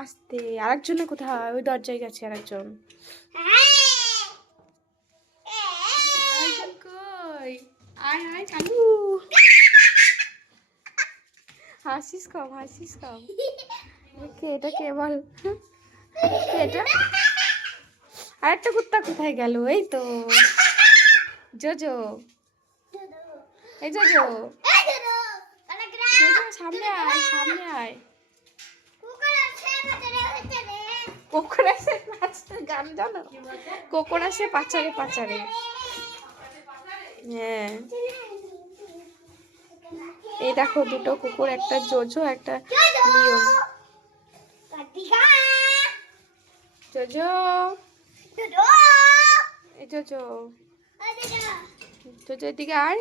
আস্তে। আরেকজনে কোথায়? ওই দরজায় গেছে আরেকজন। আরেকজন কই? আয় আয় কালু। হাসিস কম, হাসিস কম। কে এটা? কে বল? কে এটা? আরেকটা কুত্তা কোথায় গেল? এই তো জোজো। এই জোজো, জোজো সামনে আয়, সামনে আয়। কোকড়াসের পাঁচারে গান জানো? কোকড়াসে পাচারে পাচারে। হ্যাঁ, এই দেখো দুটো কুকুর, একটা জোজো একটা লিওন। জোজো, এই জোজো, জোজো এদিকে আয়।